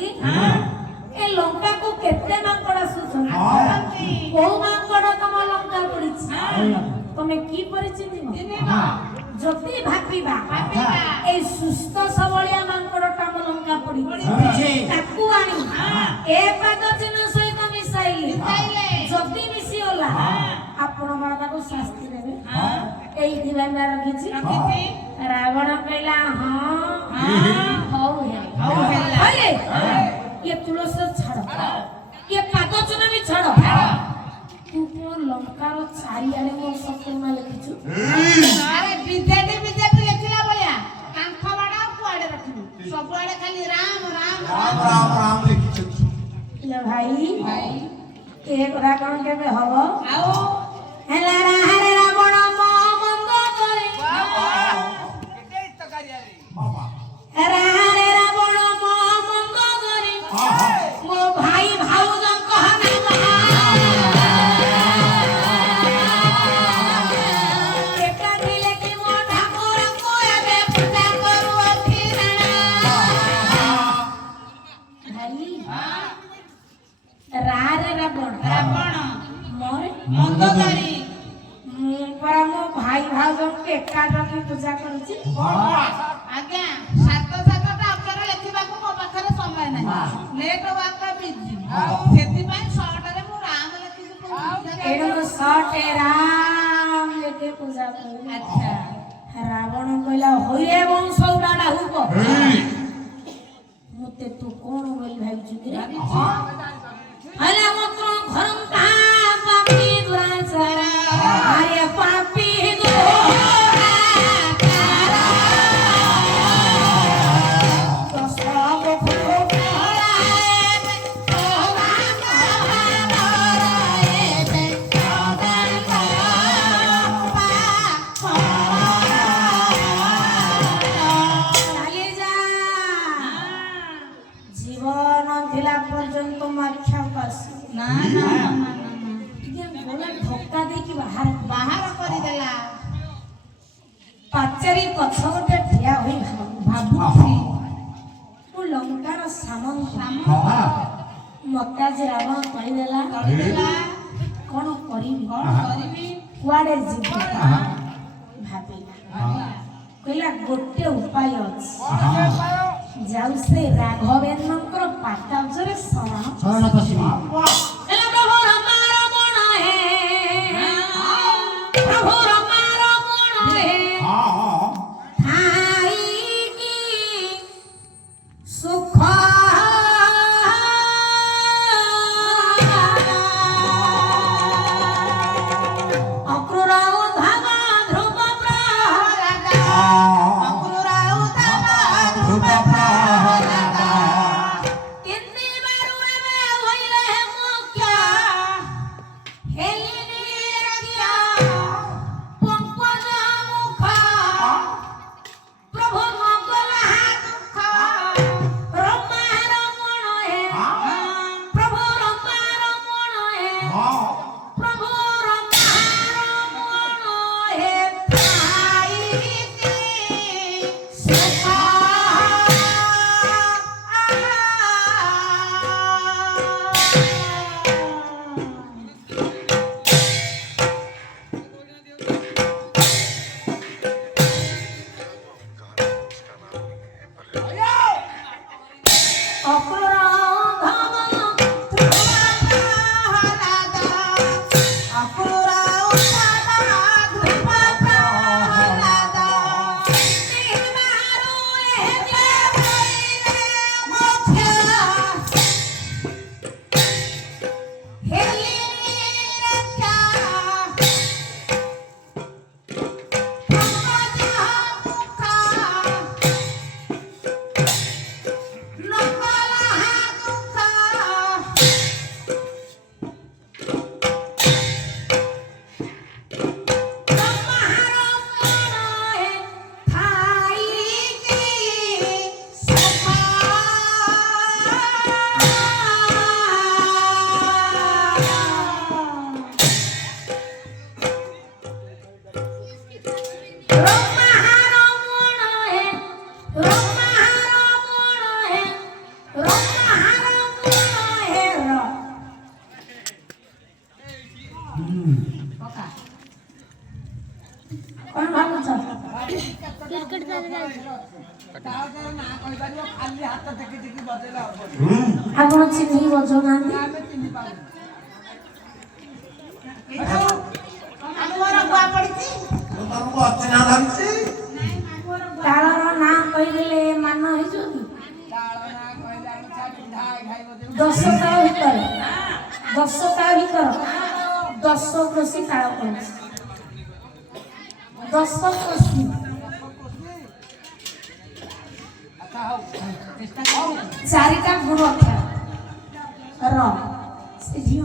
कि ए लंका को केते मांकड़ आसुछन को मांकड़ तम लंका पड़िछि तमे की परिचिति जति भाबिबा ए सुस्त सबलिया मांकड़ तम लंका पड़िछि ताकू आनी ए पाद चिन्ह सहित मिसाइले जति मिसी होला आपण माता को शास्ति देबे एई दिवाना रखिछि रावण कहला हां हौ है ये तुलसी छाड़ ये पाद चिन्ह भी छाड़ तू को लंकार चारियाडे मो सपना लिखिछु अरे विद्यार्थी लिखिला बलिया कांख बाडा कुआडे रखिनु सब आडे खाली राम राम राम राम राम लिखिछु ले भाई एक रा कोन केबे हबो आओ हेला हरे रावण मंद करे केते तो करिया रे बाबा हरे रावण मंद करे मो भाई भाउज कहना मंदोदरी पर मो भाई भाउज के एकादशी पूजा करूची आज्ञा सात सातटा अक्षर लिखिबा को मो पाखरे समय नाही लेट वाका बिजी सेति पय शॉर्टरे मो राम लिखिछु एडो सटे राम लेके पूजा करू अच्छा रावण कहला होइए वंश उडाडा हुको मते तू कोन बोली भाबिछु रे हला मत्र घरम ता पापी दुराचार आर्य पापी ना ना ना ये बोला धक्का दे कि बाहर कर देला पाचरी पछवटे ठिया होई भाबुछि ओ लंकार सामंत मक्काज रावण कहि देला कोन करिबी कुआडे जिबी भाबिला कहला गोटे उपाय अछि जाऊ से राघवेन्द्र पाताजरे शरण पसिबी प्रभु रमार मण हे प्रभु रमार मण हे थाई की सुख अक्रूराउ धागा ध्रुव प्रहलाद अक्रूराउ धागा ध्रुव ଖାଲି ହାତ ଟେକି ଟେକି ବଜେଇଲେ ହବନି। ଆପଣ ଚିହ୍ନି ବଜଉନାହାନ୍ତି ଆମେ ଚିହ୍ନି ପାରୁନୁ। ମୋର ଗୁଆ ପଡିଛି ତମକୁ ଅଚିହ୍ନା ଲାଗୁଛି? ତାଳର ନାଁ କହିଦେଲେ ମାନ ହେଇଯିବ କି? ତାଳ ନା କହିଲେ ଆମେ ଛାଡ଼ି ଢାଇ ଖାଇ ବଜେଇବୁ। 10 ତାଳ ଭିତରେ 10 ତାଳ ଭିତରେ 10 କୋଶି ତାଳ ପଡିଛି 10 କୋଶି ଆଚ୍ଛା ହଉ ଚେଷ୍ଟା କର। 4ଟା ଗୁରୁ ଅକ୍ଷର ର ସେ ଝିଅ